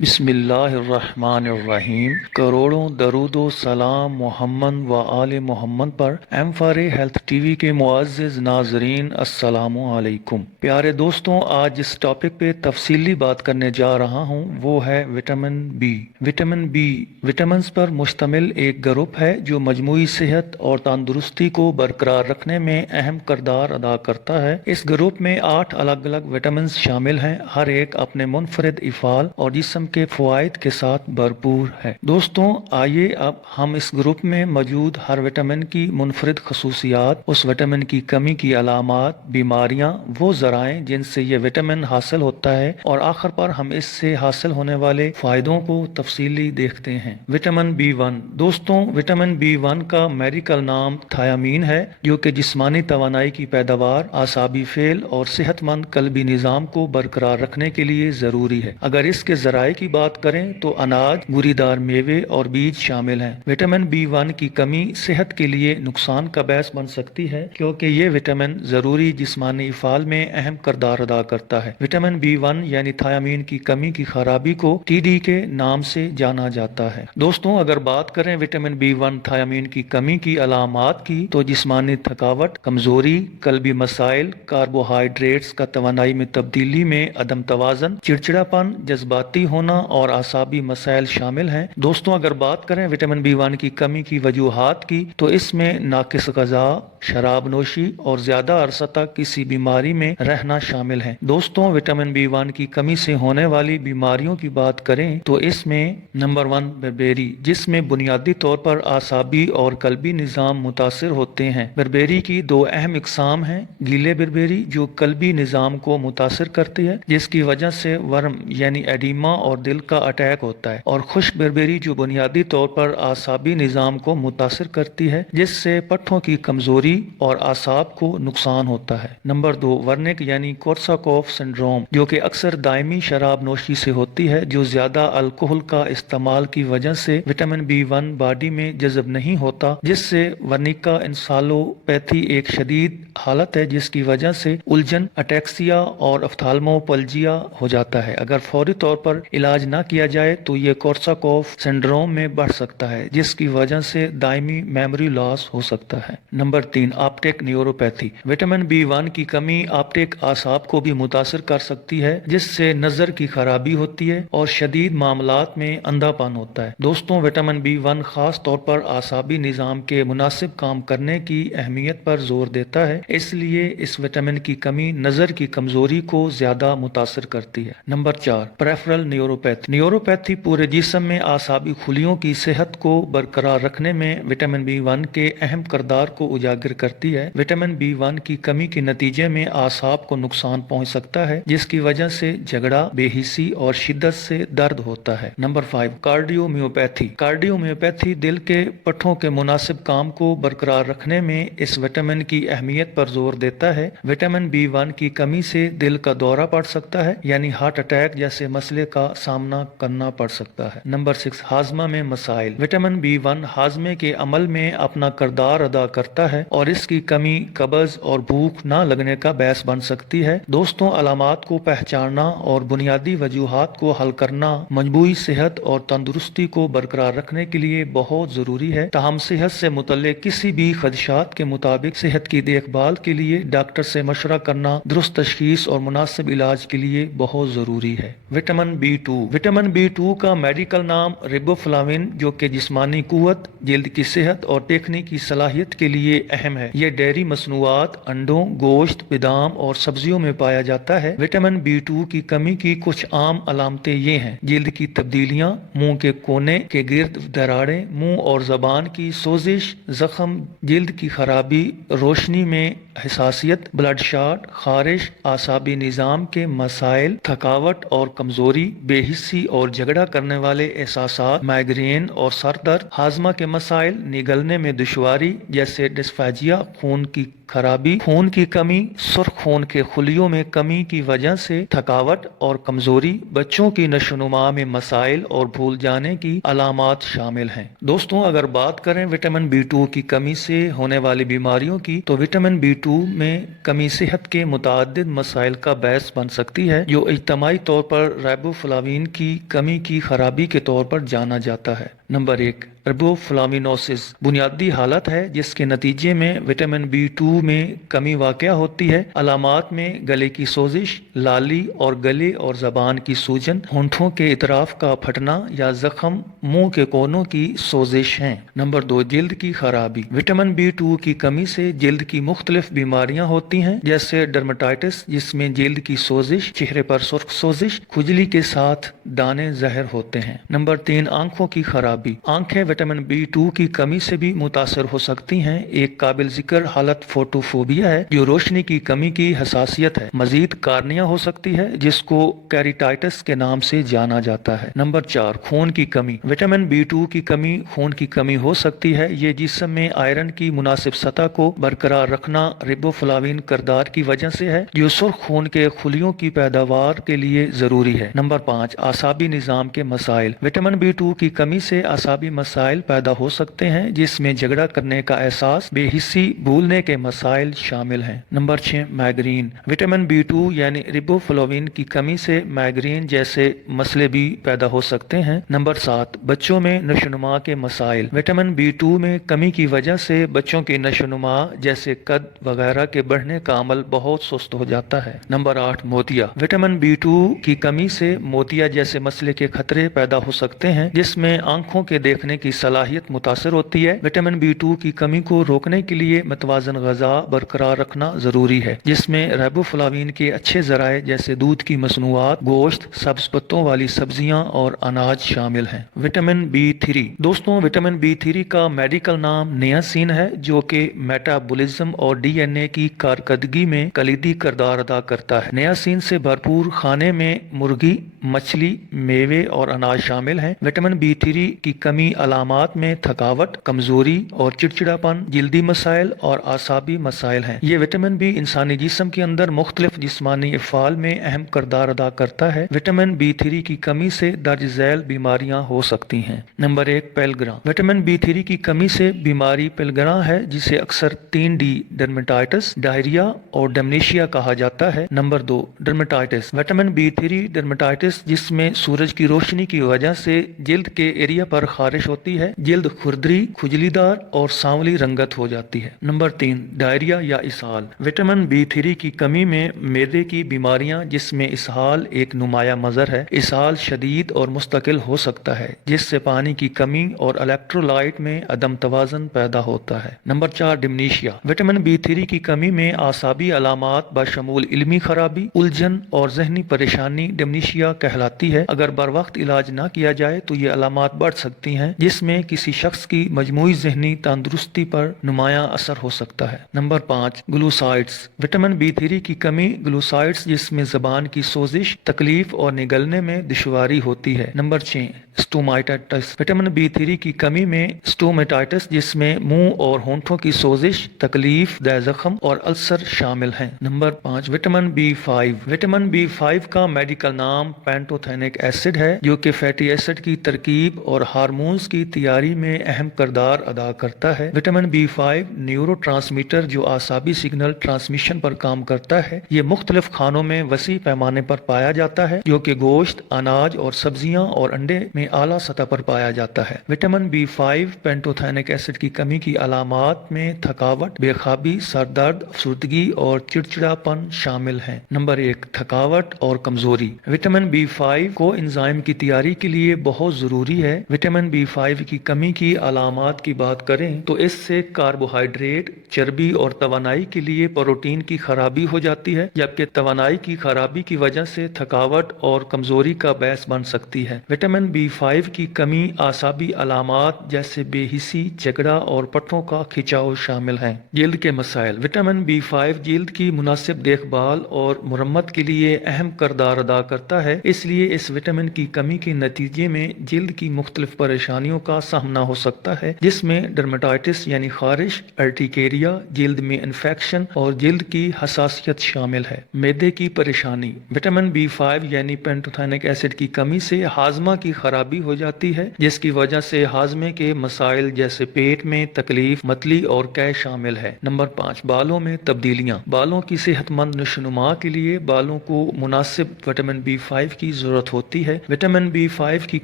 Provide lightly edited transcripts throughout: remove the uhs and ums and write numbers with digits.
بسم اللہ الرحمن الرحیم۔ کروڑوں درود و سلام محمد و آل محمد پر M for health T V کے معزز ناظرین، السلام علیکم۔ پیارے دوستوں، آج جس ٹاپک پہ تفصیلی بات کرنے جا رہا ہوں وہ ہے vitamin B. Vitamin B vitamins پر مشتمل ایک گروپ ہے جو مجموعی صحت اور تندرستی کو برقرار رکھنے میں اہم کردار ادا کرتا ہے۔ اس گروپ میں 8 الگ الگ وٹامنز شامل ہیں، ہر ایک اپنے منفرد افعال اور جسم کے فوائد کے ساتھ بھرپور ہے۔ دوستوں، آئیے اب ہم اس گروپ میں موجود ہر وٹامن کی منفرد خصوصیات، اس وٹامن کی کمی کی علامات، بیماریاں، وہ ذرائع جن سے یہ وٹامن حاصل ہوتا ہے، اور آخر پر ہم اس سے حاصل ہونے والے فائدوں کو تفصیلی دیکھتے ہیں۔ Vitamin B1۔ دوستوں، وٹامن B1 کا میڈیکل نام تھیامین ہے، جو کہ جسمانی توانائی کی پیداوار، اعصابی فعل اور صحت مند قلبی نظام کو برقرار رکھنے کے لیے ضروری ہے۔ اگر اس کے ذرائع کی بات کریں تو اناج، گوری دار میوے اور بیج شامل ہیں۔ وٹامن B1 کی کمی صحت کے لیے نقصان کا باعث بن سکتی ہے، کیونکہ یہ وٹامن ضروری جسمانی افعال میں اہم کردار ادا کرتا ہے۔ وٹامن B1 یعنی تھیامین کی کمی کی خرابی کو TD کے نام سے جانا جاتا ہے۔ دوستوں، اگر بات کریں وٹامن B1 تھیامین کی کمی کی علامات کی تو جسمانی تھکاوٹ، کمزوری، قلبی مسائل، کاربوہائیڈریٹس کا توانائی میں تبدیلی میں عدم توازن، چڑچڑاپن، جذباتی ہونا اور اعصابی مسائل شامل ہیں۔ دوستوں، اگر بات کریں وٹامن B1 کی کمی کی وجوہات کی تو اس میں ناقص غذا، شراب نوشی اور زیادہ عرصہ تک کسی بیماری میں رہنا شامل ہیں۔ دوستوں، وٹامن B1 کی کمی سے ہونے والی بیماریوں کی بات کریں تو اس میں نمبر 1 بربیری، جس میں بنیادی طور پر اعصابی اور قلبی نظام متاثر ہوتے ہیں۔ بربیری کی 2 اہم اقسام ہیں: گیلے بربیری جو قلبی نظام کو متاثر کرتی ہے، جس کی وجہ سے ورم یعنی ایڈیما اور دل کا اٹیک ہوتا ہے، اور خشک بربیری جو بنیادی طور پر اعصابی نظام کو متاثر کرتی ہے، جس سے پٹھوں کی کمزوری اور اعصاب کو نقصان ہوتا ہے۔ نمبر 2 ورنک یعنی کورساکوف سنڈروم، جو کہ اکثر دائمی شراب نوشی سے ہوتی ہے، جو زیادہ الکحل کا استعمال کی وجہ سے وٹامن B1 باڈی میں جذب نہیں ہوتا، جس سے ورنیکا انسالوپیتھی ایک شدید حالت ہے جس کی وجہ سے الجھن، اٹیکسیا اور افتالموپلجیا ہو جاتا ہے۔ اگر فوری طور پر علاج نہ کیا جائے تو یہ کورساکوف سنڈروم میں بڑھ سکتا ہے، جس کی وجہ سے دائمی میموری لاس ہو سکتا ہے۔ Number 3 optic نیوروپیتھی۔ وٹامن B1 کی کمی آپٹک اعصاب کو بھی متاثر کر سکتی ہے، جس سے نظر کی خرابی ہوتی ہے اور شدید معاملات میں اندھا پن ہوتا ہے۔ دوستوں، وٹامن B1 خاص طور پر اعصابی نظام کے مناسب کام کرنے کی اہمیت پر زور دیتا ہے، اس لیے اس وٹامن کی کمی نظر کی کمزوری کو زیادہ متاثر کرتی ہے۔ Number 4 peripheral نیوروپیتھی۔ نیوروپیتھی پورے جسم میں اعصابی خلیوں کی صحت کو برقرار رکھنے میں وٹامن B1 کے اہم کردار کو اجاگر کرتی ہے۔ وٹامن B1 کی کمی کے نتیجے میں اعصاب کو نقصان پہنچ سکتا ہے، جس کی وجہ سے جھگڑا، بے حسی اور شدت سے درد ہوتا ہے۔ Number 5 cardiomyopathy. Cardiomyopathy دل کے پٹھوں کے مناسب کام کو برقرار رکھنے میں اس وٹامن کی اہمیت پر زور دیتا ہے۔ وٹامن B1 کی کمی سے دل کا دورہ پڑ سکتا ہے، یعنی ہارٹ اٹیک جیسے مسئلے کا سامنا کرنا پڑ سکتا ہے۔ نمبر 6 ہاضمہ میں مسائل۔ وٹامن B1 ہاضمے کے عمل میں اپنا کردار ادا کرتا ہے اور اس کی کمی قبض اور بھوک نہ لگنے کا باعث بن سکتی ہے۔ دوستوں، علامات کو پہچاننا اور بنیادی وجوہات کو حل کرنا مجموعی صحت اور تندرستی کو برقرار رکھنے کے لیے بہت ضروری ہے۔ تاہم صحت سے متعلق کسی بھی خدشات کے مطابق صحت کی دیکھ بھال کے لیے ڈاکٹر سے مشورہ کرنا درست تشخیص اور مناسب علاج کے لیے بہت ضروری ہے۔ Vitamin B2۔ وٹامن B2 کا میڈیکل نام ریبوفلاوین، جو کہ جسمانی قوت، جلد کی صحت اور دیکھنے کی صلاحیت کے لیے اہم ہے۔ یہ ڈیری مصنوعات، انڈوں، گوشت، بادام اور سبزیوں میں پایا جاتا ہے۔ وٹامن B2 کی کمی کی کچھ عام علامتیں یہ ہیں: جلد کی تبدیلیاں، منہ کے کونے کے گرد دراڑیں، منہ اور زبان کی سوزش، زخم، جلد کی خرابی، روشنی میں حساسیت، بلڈ شاٹ، خارش، اعصابی نظام کے مسائل، تھکاوٹ اور کمزوری، بے حسی اور جھگڑا کرنے والے احساسات، مائگرین اور سر درد، ہاضمہ کے مسائل، نگلنے میں دشواری جیسے ڈسفیجیا، خون کی خرابی، خون کی کمی، سرخ خون کے خلیوں میں کمی کی وجہ سے تھکاوٹ اور کمزوری، بچوں کی نشو و نما میں مسائل اور بھول جانے کی علامات شامل ہیں۔ دوستوں، اگر بات کریں وٹامن B2 کی کمی سے ہونے والی بیماریوں کی تو وٹامن B2 میں کمی صحت کے متعدد مسائل کا باعث بن سکتی ہے، جو اجتماعی طور پر ریبوفلاوین रिबोफ्लाविन की कमी की खराबी के तौर पर जाना जाता है। नंबर 1, रिबोफ्लाविनोसिस बुनियादी हालत है जिसके नतीजे में विटामिन B2 में कमी वाक़या होती है। अलामात में गले की सोजिश, लाली और गले और ज़बान की सूजन, होंठों के इतराफ का फटना या जख्म, मुंह के कोनों की सोजिश हैं। नंबर 2, जल्द की खराबी। विटामिन B2 की कमी से जल्द की मुख्तलिफ बीमारियां होती हैं, जैसे डर्मेटाइटिस जिसमें जल्द की सोजिश, चेहरे पर सुर्ख सोजिश, खुजली के साथ दाने ज़हर होते हैं। नंबर 3, आंखों की खराबी। आंखें विटामिन B2 की कमी से भी मुतासर हो सकती हैं। एक काबिल जिक्र हालत फोटोफोबिया है जो रोशनी की कमी की हसासियत है। मजीद कार्निया हो सकती है जिसको कैरिटाइटिस के नाम से जाना जाता है। नंबर 4, खून की कमी। विटामिन B2 की कमी खून की कमी हो सकती है। ये जिस्म में आयरन की मुनासिब सतह को बरकरार रखना रिबोफ्लाविन किरदार की वजह से है जो सुर्ख खून के खुलियों की पैदावार के लिए जरूरी है। नंबर 5, आसाबी निज़ाम के मसाइल। विटामिन B2 की कमी से आसाबी मसाइल पैदा हो सकते हैं जिसमें झगड़ा करने का एहसास, बेहिस्सी, भूलने के मसाइल शामिल हैं। Number 6, migraine. विटामिन B2 यानी रिबोफ्लाविन की कमी से माइग्रेन जैसे मसले भी पैदा हो सकते हैं। नंबर 7, बच्चों में नशोनुमा के मसाइल। विटामिन B2 में कमी की वजह से बच्चों की नशोनुमा जैसे कद वगैरह के बढ़ने का अमल बहुत सुस्त हो जाता है। नंबर 8, मोतिया। विटामिन B2 की कमी से मोतिया जैसे मसले के खतरे पैदा हो सकते हैं जिसमें आंखों के देखने की सलाहियत मुतासर होती है। विटामिन B2 की कमी को रोकने के लिए मतवाजन गज़ा बरकरार रखना जरूरी है जिसमें रिबोफ्लाविन के अच्छे ज़राए जैसे दूध की मसनूआत, गोश्त, सब्ज पत्तों वाली सब्जियां और अनाज शामिल हैं। Vitamin B3। दोस्तों, विटामिन B3 का मेडिकल नाम नियासिन है जो कि मेटाबॉलिज्म और DNA की कारकर्दगी में कलीदी किरदार अदा करता है। नियासिन से भरपूर खाने में मुर्गी, मछली, मेवे और अनाज शामिल हैं। विटामिन B3 की कमी अलामात में थकावट, कमजोरी और चिड़चिड़ापन, जल्दी मसाइल और आसाबी मसाइल हैं। ये विटामिन B इंसानी जिस्म के अंदर मुख्तलिफ जिस्मानी अफ़ाल में अहम किरदार अदा करता है। विटामिन B3 की कमी से दर्ज झैल बीमारियां हो सकती हैं। नंबर 1, पेलग्रा। विटामिन B3 की कमी से बीमारी पेलग्रा है जिसे अक्सर 3D डर्मेटाइटिस, डायरिया और डेमनेशिया कहा जाता है। Number 2, dermatitis. Vitamin B3 dermatitis जिसमें सूरज की रोशनी की वजह से जिल्द के एरिया पर खारिश होती है, जिल्द खुरदरी, खुजलीदार और सांवली रंगत हो जाती है। नंबर 3, डायरिया या इसहाल। विटामिन B3 की कमी में मैदे की बीमारियां जिसमें इसहाल एक नुमाया मजर है। इसहाल शदीद और मुस्तकिल हो सकता है जिससे पानी की कमी और इलेक्ट्रोलाइट में अदम तवाज़न पैदा होता है। नंबर 4, डिमनीशिया। विटामिन B3 की कमी में आसाबी अलामात बशमूल इल्मी खराबी, उलझन और जहनी परेशानी डिमनीशिया कहलाती है। अगर बर वक्त इलाज ना किया जाए तो ये अलामात बढ़ सकती हैं जिसमें किसी शख्स की मजमूई जहनी तंदुरुस्ती पर नुमाया असर हो सकता है। नंबर 5, ग्लूसाइड्स। विटामिन B3 की कमी ग्लूसाइड्स जिसमें जबान की सोजिश, तकलीफ और निगलने में दुश्वारी होती है। Number 6, stomatitis. विटामिन B3 की कमी में स्टोमाटाइटिस जिसमें मुंह और होंठों की सोजिश, तकलीफ दह जख्म और अल्सर शामिल हैं। Number 5, vitamin B5। Vitamin B5 का मेडिकल नाम पैंटोथेनिक एसिड है जो कि फैटी एसिड की तरकीब और हार्मोन्स की तैयारी में अहम किरदार अदा करता है। विटामिन B5 न्यूरोट्रांसमीटर जो आसाबी सिग्नल ट्रांसमिशन पर काम करता है। ये मुख्तलिफ खानों में वसी पैमाने पर पाया जाता है जो कि गोश्त, अनाज और सब्जियां और अंडे में आला सतह पर पाया जाता है। विटामिन B5 पेंटोथेनिक एसिड की कमी की अलामात में थकावट, बेखाबी, सरदर्द, अफसुर्दगी और चिड़चिड़ापन शामिल हैं। नंबर 1, थकावट और कमजोरी। विटामिन B5 को एंजाइम की तैयारी के लिए बहुत जरूरी है। विटामिन B5 की कमी की अलामात की बात करें तो इससे कार्बोहाइड्रेट, चर्बी और तवानाई के लिए प्रोटीन की खराबी हो जाती है, जबकि तवानाई की खराबी की वजह से थकावट और कमजोरी का बायस बन सकती है। विटामिन B5 की कमी आसाबी अलामात जैसे बेहिसी, झगड़ा और पट्टों का खिंचाव शामिल हैं। जिल्द के मसाइल। विटामिन B5 जिल्द की मुनासिब देखभाल और मुरम्मत के लिए अहम किरदार अदा करता है, इसलिए इस विटामिन की कमी के नतीजे में जिल्द की मुख्तलिफ परेशानियों का सामना हो सकता है जिसमें डर्मेटाइटिस यानी खारिश, अर्टिकेरिया, जिल्द में इन्फेक्शन और जिल्द की हसासियत शामिल है। मैदे की परेशानी। विटामिन B5 यानी पेंटोथेनिक एसिड की कमी से हाजमा की खराबी خرابی ہو جاتی ہے جس کی وجہ سے ہاضمے کے مسائل جیسے پیٹ میں تکلیف، متلی اور قے شامل ہے۔ نمبر 5، بالوں میں تبدیلیاں۔ بالوں کی صحت مند نشوونما کے لیے بالوں کو مناسب وٹامن B5 کی ضرورت ہوتی ہے۔ وٹامن B5 کی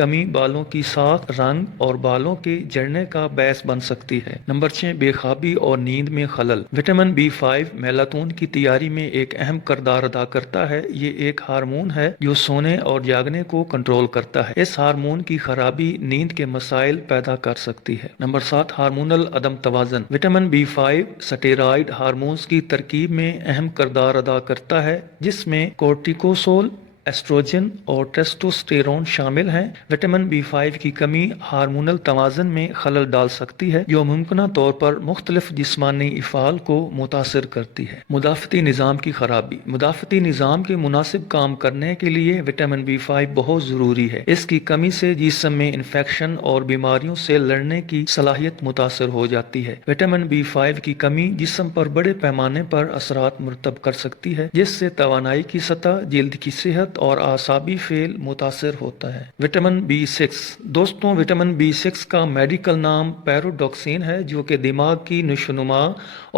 کمی بالوں کی ساخت، رنگ اور بالوں کے جڑنے کا باعث بن سکتی ہے۔ نمبر 6، بے خوابی اور نیند میں خلل۔ وٹامن B5 میلاٹونن کی تیاری میں ایک اہم کردار ادا کرتا ہے۔ یہ ایک ہارمون ہے جو سونے اور جاگنے کو کنٹرول کرتا ہے۔ اس ہارمون کی خرابی نیند کے مسائل پیدا کر سکتی ہے۔ نمبر 7، ہارمونل عدم توازن۔ وٹامن B5 سٹیرائڈ ہارمونز کی ترکیب میں اہم کردار ادا کرتا ہے جس میں کورٹیکوسول، ایسٹروجن اور ٹیسٹوسٹیرون شامل ہیں۔ وٹامن B5 کی کمی ہارمونل توازن میں خلل ڈال سکتی ہے جو ممکنہ طور پر مختلف جسمانی افعال کو متاثر کرتی ہے۔ مدافعتی نظام کی خرابی۔ مدافعتی نظام کے مناسب کام کرنے کے لیے وٹامن B5 بہت ضروری ہے۔ اس کی کمی سے جسم میں انفیکشن اور بیماریوں سے لڑنے کی صلاحیت متاثر ہو جاتی ہے۔ وٹامن B5 کی کمی جسم پر بڑے پیمانے پر اثرات مرتب کر سکتی ہے جس سے توانائی کی سطح، جلد کی صحت اور اعصابی فعل متاثر ہوتا ہے۔ Vitamin B6۔ دوستوں، وٹامن B6 کا میڈیکل نام پیروڈوکسین ہے جو کہ دماغ کی نشوونما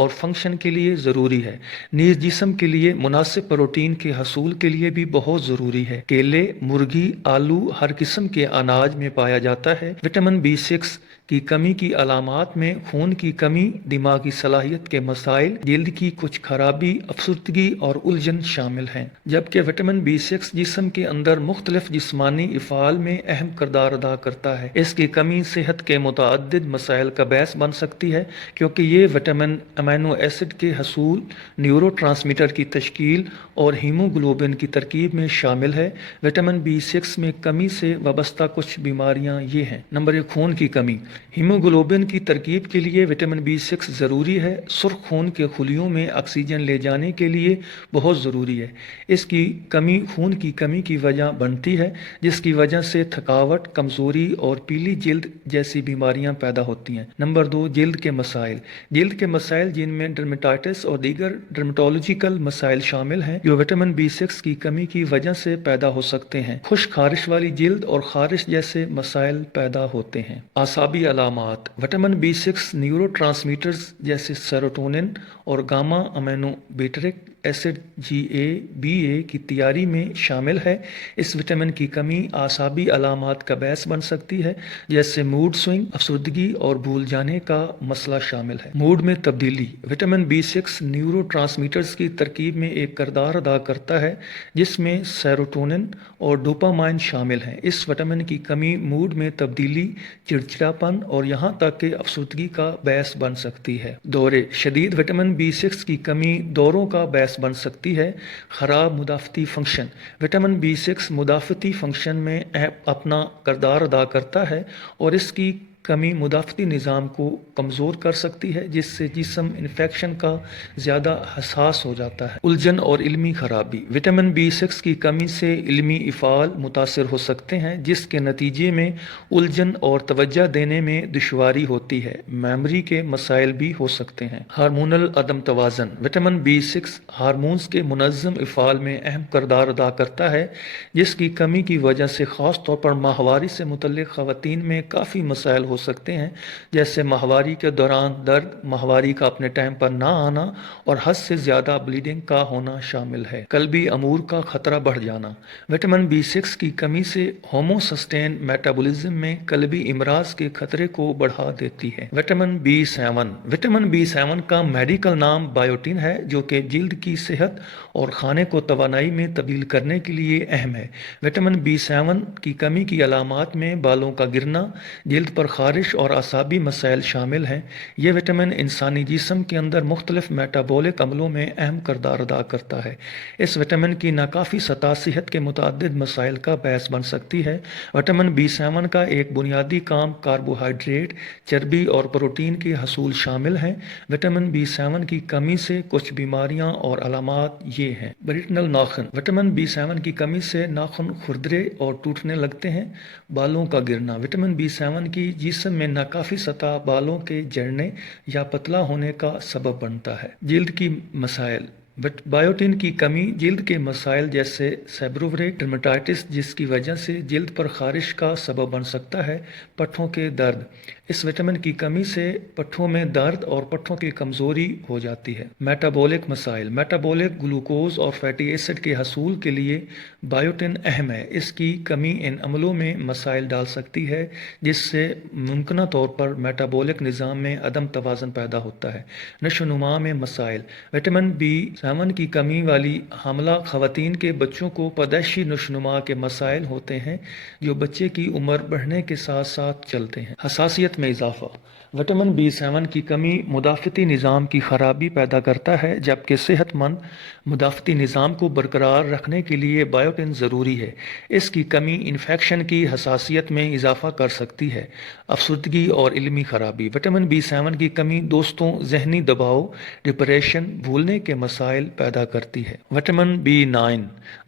اور فنکشن کے لیے ضروری ہے۔ نیز جسم کے لیے مناسب پروٹین کے حصول کے لیے بھی بہت ضروری ہے۔ کیلے، مرغی، آلو، ہر قسم کے اناج میں پایا جاتا ہے۔ وٹامن B6 کی کمی کی علامات میں خون کی کمی، دماغی صلاحیت کے مسائل، جلد کی کچھ خرابی، افسردگی اور الجھن شامل ہیں۔ جبکہ وٹامن B6 جسم کے اندر مختلف جسمانی افعال میں اہم کردار ادا کرتا ہے۔ اس کی کمی صحت کے متعدد مسائل کا باعث بن سکتی ہے کیونکہ یہ وٹامن امینو ایسڈ کے حصول، نیورو ٹرانسمیٹر کی تشکیل اور ہیموگلوبن کی ترکیب میں شامل ہے۔ وٹامن B6 میں کمی سے وابستہ کچھ بیماریاں یہ ہیں۔ نمبر 1، خون کی کمی۔ ہیموگلوبن کی ترکیب کے لیے وٹامن B6 ضروری ہے۔ سرخ خون کے خلیوں میں آکسیجن لے جانے کے لیے بہت ضروری ہے۔ اس کی کمی خون کی کمی کی وجہ بنتی ہے جس کی وجہ سے تھکاوٹ، کمزوری اور پیلی جلد جیسی بیماریاں پیدا ہوتی ہیں۔ نمبر 2، جلد کے مسائل۔ جلد کے مسائل جن میں ڈرمیٹائٹس اور دیگر ڈرمیٹولوجیکل مسائل شامل ہیں جو وٹامن B6 کی کمی کی وجہ سے پیدا ہو سکتے ہیں۔ خشک خارش والی جلد اور خارش جیسے مسائل پیدا ہوتے ہیں۔ اعصابی علامات۔ وٹامن B6 نیورو ٹرانسمیٹرز جیسے سیروٹونن اور gamma amino butyric acid GABA کی تیاری میں شامل ہے۔ اس وٹامن کی کمی اعصابی علامات کا باعث بن سکتی ہے جیسے موڈ سوئنگ، افسردگی اور بھول جانے کا مسئلہ شامل ہے۔ موڈ میں تبدیلی۔ وٹامن B6 نیورو ٹرانسمیٹرز کی ترکیب میں ایک کردار ادا کرتا ہے جس میں سیروٹونن اور ڈوپامائن شامل ہیں۔ اس وٹامن کی کمی موڈ میں تبدیلی، چڑچڑاپن اور یہاں تک کہ افسردگی کا باعث بن سکتی ہے۔ دورے شدید۔ وٹامن B6 کی کمی دوروں کا باعث بن سکتی ہے۔ خراب مدافعتی فنکشن۔ وٹامن B6 مدافعتی فنکشن میں اپنا کردار ادا کرتا ہے اور اس کی کمی مدافعتی نظام کو کمزور کر سکتی ہے جس سے جسم انفیکشن کا زیادہ حساس ہو جاتا ہے۔ الجھن اور علمی خرابی۔ وٹامن B6 کی کمی سے علمی افعال متاثر ہو سکتے ہیں جس کے نتیجے میں الجھن اور توجہ دینے میں دشواری ہوتی ہے۔ میموری کے مسائل بھی ہو سکتے ہیں۔ ہارمونل عدم توازن۔ وٹامن B6 ہارمونز کے منظم افعال میں اہم کردار ادا کرتا ہے جس کی کمی کی وجہ سے خاص طور پر ماہواری سے متعلق خواتین میں کافی مسائل ہو سکتے ہیں جیسے ماہواری کے دوران درد، ماہواری کا اپنے ٹائم پر نہ آنا اور حد سے زیادہ بلیڈنگ کا ہونا شامل ہے۔ قلبی امور کا خطرہ بڑھ جانا۔ وٹامن B6 کی کمی سے ہوموسسٹین میٹابولزم میں قلبی امراض کے خطرے کو بڑھا دیتی ہے۔ Vitamin B7۔ وٹامن B7 کا میڈیکل نام بائیوٹین ہے جو کہ جلد کی صحت اور کھانے کو توانائی میں تبدیل کرنے کے لیے اہم ہے۔ وٹامن B7 کی کمی کی علامات میں بالوں کا گرنا، جلد پر خارش اور اعصابی مسائل شامل ہیں۔ یہ وٹامن انسانی جسم کے اندر مختلف میٹابولک عملوں میں اہم کردار ادا کرتا ہے۔ اس وٹامن کی ناکافی سطح صحت کے متعدد مسائل کا باعث بن سکتی ہے۔ وٹامن B7 کا ایک بنیادی کام کاربوہائیڈریٹ، چربی اور پروٹین کے حصول شامل ہیں۔ وٹامن B7 کی کمی سے کچھ بیماریاں اور علامات یہ ہیں۔ بریٹنل ناخن۔ وٹامن B7 کی کمی سے ناخن کھردرے اور ٹوٹنے لگتے ہیں۔ بالوں کا گرنا۔ وٹامن B7 کی جسم میں ناکافی سطح بالوں کے جڑنے یا پتلا ہونے کا سبب بنتا ہے۔ جلد کی مسائل۔ बायोटिन की कमी जल्द के मसाइल जैसे सेबरोवरेट डर्मेटाइटिस जिसकी वजह से जल्द पर खारिश का सबब बन सकता है। पट्ठों के दर्द, इस विटामिन की कमी से पट्ठों में दर्द और पट्ठों की कमज़ोरी हो जाती है। मेटाबॉलिक मसाइल, मेटाबॉलिक ग्लूकोज और फैटी एसिड के हसूल के लिए बायोटिन अहम है। इसकी कमी इन अमलों में मसाइल डाल सकती है जिससे मुमकिन तौर पर मेटाबॉलिक निज़ाम में अदम तवाज़न पैदा होता है। नशोनुमा में मसाइल, विटामिन B7 की कमी वाली हामला ख़वातीन के बच्चों को पैदाइशी नशोनुमा के मसाइल होते हैं जो बच्चे की उम्र बढ़ने के साथ साथ चलते हैं। हसासियत में इजाफा, विटामिन B7 की कमी मुदाफ़ती निज़ाम की ख़राबी पैदा करता है जबकि सेहतमंद मुदाफ़ती निज़ाम को बरकरार रखने के लिए बायोटिन ज़रूरी है। इसकी कमी इन्फेक्शन की हसासियत में इजाफा कर सकती है। अफसरदगी और इल्मी ख़राबी, विटामिन B7 की कमी दोस्तों जहनी दबाव, डिप्रेशन, भूलने के मसाइल पैदा करती है। विटामिन B9,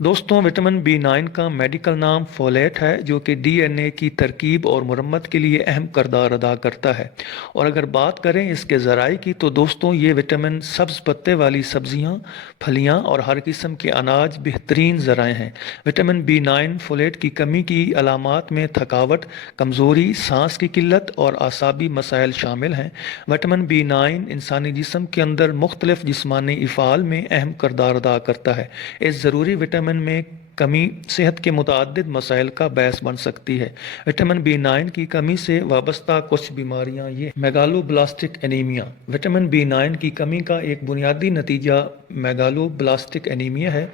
दोस्तों विटामिन B9 का मेडिकल नाम फोलेट है जो कि DNA की तरकीब और मुरम्मत के लिए अहम किरदार अदा करता है। और अगर बात करें इसके ज़राई की तो दोस्तों ये विटामिन सब्ज़ पत्ते वाली सब्जियां, फलियां और हर किस्म के अनाज बेहतरीन ज़राए हैं। विटामिन B9 फोलेट की कमी की अलामात में थकावट, कमज़ोरी, सांस की किल्लत और आसाबी मसाइल शामिल हैं। विटामिन B9 इंसानी जिस्म के अंदर मुख्तलिफ जिस्मानी इफ़ाल में अहम किरदार अदा करता है। इस ज़रूरी विटामिन में कमी सेहत के मुतअद्दिद मसाइल का बायस बन सकती है। विटामिन B9 की कमी से वाबस्ता कुछ बीमारियां ये मेगालोब्लास्टिक एनीमिया, विटामिन B9 की कमी का एक बुनियादी नतीजा मेगालोब्लास्टिक एनीमिया है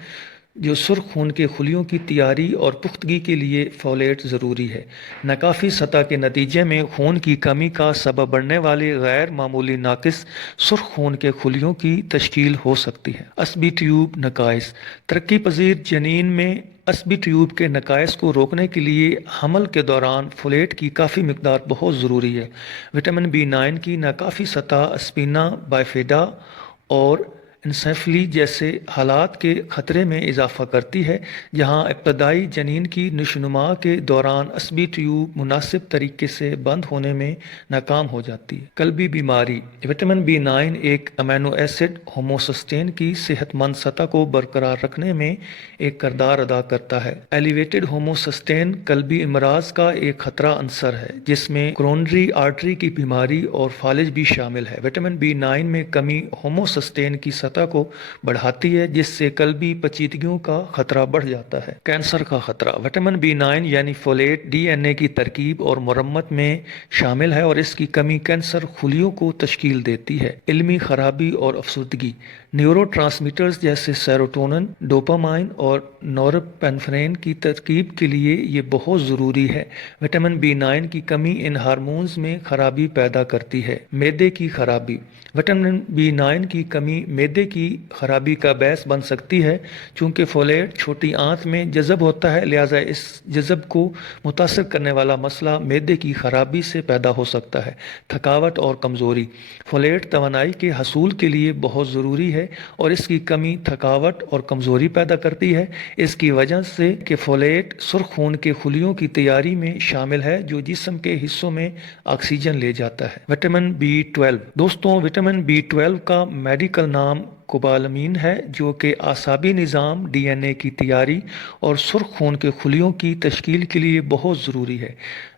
जो सुर्ख खून के खुलियों की तैयारी और पुख्तगी के लिए फोलेट ज़रूरी है। नाकाफ़ी सतह के नतीजे में खून की कमी का सबब बनने वाले गैर मामूली नाकिस सुर्ख खून के खुलियों की तश्कील हो सकती है। असबी ट्यूब नकाइस, तरक्की पजीर जनीन में असबी ट्यूब के नकाइस को रोकने के लिए हमल के दौरान फोलेट की काफ़ी मकदार बहुत ज़रूरी है। विटामिन B9 की नाकाफ़ी सतह अस्पिना, बाइफेडा और इंसेफली जैसे हालात के ख़तरे में इजाफ़ा करती है जहाँ इब्तदाई जनीन की नशोनुमा के दौरान असबी ट्यूब मुनासिब तरीके से बंद होने में नाकाम हो जाती है। कल्बी बीमारी, विटामिन B9 एक अमीनो एसिड होमोसिस्टेन की सेहतमंद सतह को बरकरार रखने में एक किरदार अदा करता है। एलिवेटेड होमोसिस्टेन कल्बी अमराज का एक ख़तरा अंसर है जिसमें कोरोनरी आर्टरी की बीमारी और फालिज भी शामिल है। विटामिन B9 में कमी होमोसिस्टेन की सतह को बढ़ाती है जिससे कल्बी पेचीदगियों का खतरा बढ़ जाता है। कैंसर का खतरा, विटामिन B9 यानी फोलेट DNA की तरकीब और मुरम्मत में शामिल है और इसकी कमी कैंसर खुलियों को तश्कील देती है। इल्मी खराबी और अफसरदगी, न्यूरोट्रांसमीटर्स जैसे सेरोटोनिन, डोपामाइन और नोरपेनेफ्रिन की तरकीब के लिए ये बहुत ज़रूरी है। विटामिन B9 की कमी इन हार्मोन्स में खराबी पैदा करती है। मैदे की खराबी, विटामिन B9 की कमी मैदे की खराबी का बायस बन सकती है। चूँकि फोलेट छोटी आंत में जज़ब होता है लिहाजा इस जज़ब को मुतासर करने वाला मसला मैदे की खराबी से पैदा हो सकता है। थकावट और कमज़ोरी, फोलेट तवानाई के हसूल के लिए बहुत ज़रूरी है और इसकी कमी थकावट और कमज़ोरी पैदा करती है। इसकी वजह से कि फोलेट सुर्ख खून के खुलियों की तैयारी में शामिल है जो जिस्म के हिस्सों में ऑक्सीजन ले जाता है। विटामिन B12, दोस्तों विटामिन B12 का मेडिकल नाम कोबालमीन है जो कि आसाबी निज़ाम, DNA की तैयारी और सुर्ख खून के खुलियों की तश्कील के लिए बहुत ज़रूरी है।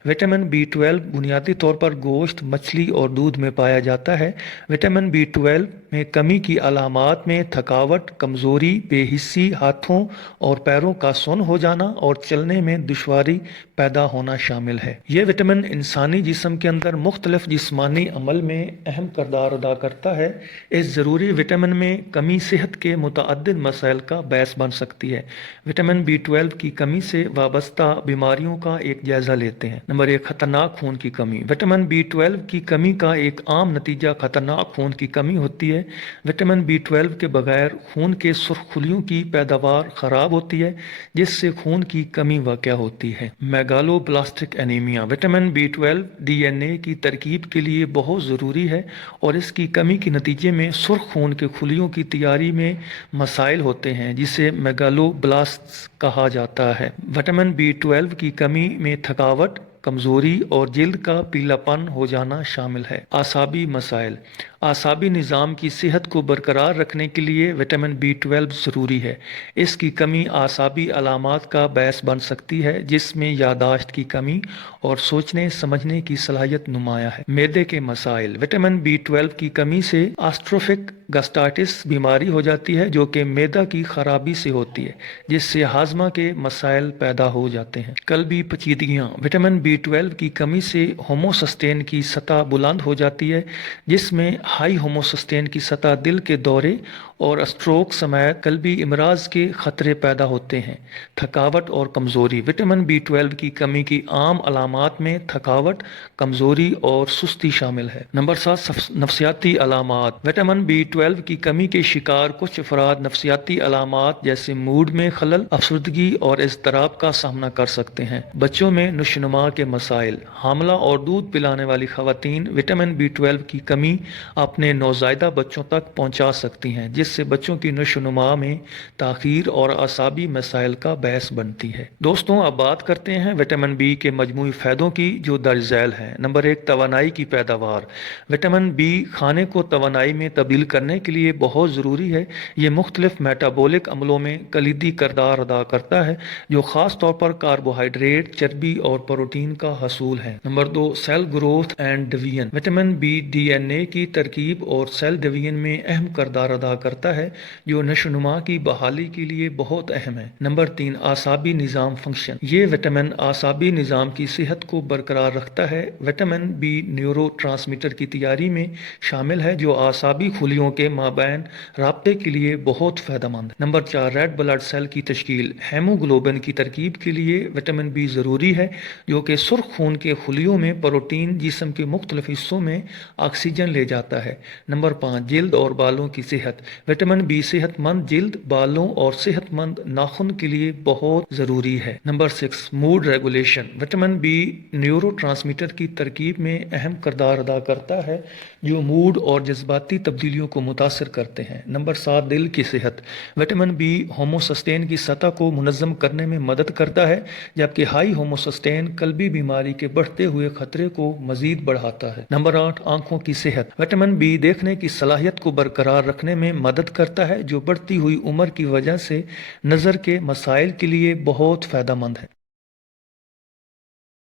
विटामिन B12 बुनियादी तौर पर गोश्त, मछली और दूध में पाया जाता है। विटामिन B12 में कमी की अलामात में थकावट, कमज़ोरी, बेहिस्सी, हाथों और पैरों का सुन हो जाना और चलने में दुश्वारी पैदा होना शामिल है। ये विटामिन इंसानी जिस्म के अंदर मुख्तलिफ जिस्मानी अमल में अहम किरदार अदा करता है। इस ज़रूरी विटामिन में कमी सेहत के मुतअद्दिद मसाइल का बायस बन सकती है। विटामिन B12 की कमी से वाबस्ता बीमारियों का एक जायज़ा लेते हैं। नंबर 1, खतरनाक खून की कमी। विटामिन B12 की कमी का एक आम नतीजा खतरनाक खून की कमी होती है। विटामिन B12 के बगैर खून के सुर्खुलियों की पैदावार ख़राब होती है जिससे खून की कमी वाक़या होती है। Megaloblastic anaemia, vitamin B12 DNA की तरकीब के लिए बहुत ज़रूरी है और इसकी कमी के नतीजे में सुर्ख खून के खुलियों की तैयारी में मसाइल होते हैं जिसे मेगालोब्लास्ट्स कहा जाता है। विटामिन B12 की कमी में थकावट, कमजोरी और जिल्द का पीलापन हो जाना शामिल है। आसाबी मसाइल। आसाबी निज़ाम की सेहत को बरकरार रखने के लिए विटामिन B12 ज़रूरी है। इसकी कमी आसाबी अलामात का बायस बन सकती है, जिसमें यादाश्त की कमी और सोचने समझने की सलाहियत नुमाया है। मैदे के मसाइल। विटामिन B12 की कमी से एस्ट्रोफिक गैस्ट्राइटिस बीमारी हो जाती है, जो कि मैदा की खराबी से होती है, जिससे हाजमा के मसाइल पैदा हो जाते हैं। कल्बी पेचीदगियाँ। विटामिन B12 की कमी से होमोसिस्टेन की सतह बुलंद हो जाती है, जिसमें हाई होमोसिस्टेन की सतह दिल के दौरे और स्ट्रोक समेत कल्बी इमराज के खतरे पैदा होते हैं। थकावट और कमजोरी। विटामिन B12 की कमी की आम अलामात में थकावट, कमजोरी और सुस्ती शामिल है। नंबर 7, नफ्सियाती अलामात। विटामिन B12 की कमी के शिकार कुछ अफराद नफ्सियाती अलामात जैसे मूड में खलल, अफसरदगी और इज़्तिराब का सामना कर सकते हैं। बच्चों में नुशनुमा के मसाइल। हामला और दूध पिलाने वाली खवातीन विटामिन B12 की कमी अपने नौज़ायदा बच्चों तक पहुंचा सकती हैं, जिससे बच्चों की नशोनुमा में ताख़ीर और आसाबी मसाइल का बायस बनती है। दोस्तों, अब बात करते हैं विटामिन बी के मजमूई फ़ायदों की, जो दर्ज झैल हैं। नंबर 1, तवानाई की पैदावार। विटामिन बी खाने को तवानाई में तब्दील करने के लिए बहुत ज़रूरी है। ये मुख्तलिफ मेटाबॉलिक अमलों में कलीदी किरदार अदा करता है, जो ख़ास तौर पर कार्बोहाइड्रेट, चर्बी और प्रोटीन का हसूल है। Number 2, cell growth and division. Vitamin B DNA की तरकीब और सेल डिवीजन में अहम किरदार अदा करता है, जो नशोनुमा की बहाली के लिए बहुत अहम है। नंबर 3, आसाबी निज़ाम फंक्शन। ये विटामिन आसाबी निज़ाम की सेहत को बरकरार रखता है। विटामिन बी न्यूरो ट्रांसमीटर की तैयारी में शामिल है, जो आसाबी खुलियों के माबैन राब्ते के लिए बहुत फ़ायदेमंद। नंबर 4, रेड ब्लड सेल की तश्कील। हेमोग्लोबिन की तरकीब के लिए विटामिन बी ज़रूरी है, जो कि सुर्ख खून के खुलियों में प्रोटीन जिस्म के मुख्तलिफ हिस्सों में ऑक्सीजन ले जाता है। नंबर 5, जिल्द और बालों की सेहत। विटामिन बी सेहतमंद जिल्द, बालों और सेहतमंद नाखून के लिए बहुत ज़रूरी है। Number 6, mood regulation. Vitamin B neurotransmitter की तरकीब में अहम किरदार अदा करता है, जो मूड और जज्बाती तब्दीलियों को मुतासर करते हैं। नंबर 7, दिल की सेहत। विटामिन बी होमोसिस्टेन की सतह को मुनज़्ज़म करने में मदद करता है, जबकि हाई होमोसिस्टेन कल्बी बीमारी के बढ़ते हुए खतरे को मजीद बढ़ाता है। नंबर 8, आंखों की सेहत। विटामिन बी देखने की सलाहियत को बरकरार रखने में मदद करता है, जो बढ़ती हुई उम्र की वजह से नज़र के मसाइल के लिए बहुत फ़ायदेमंद है।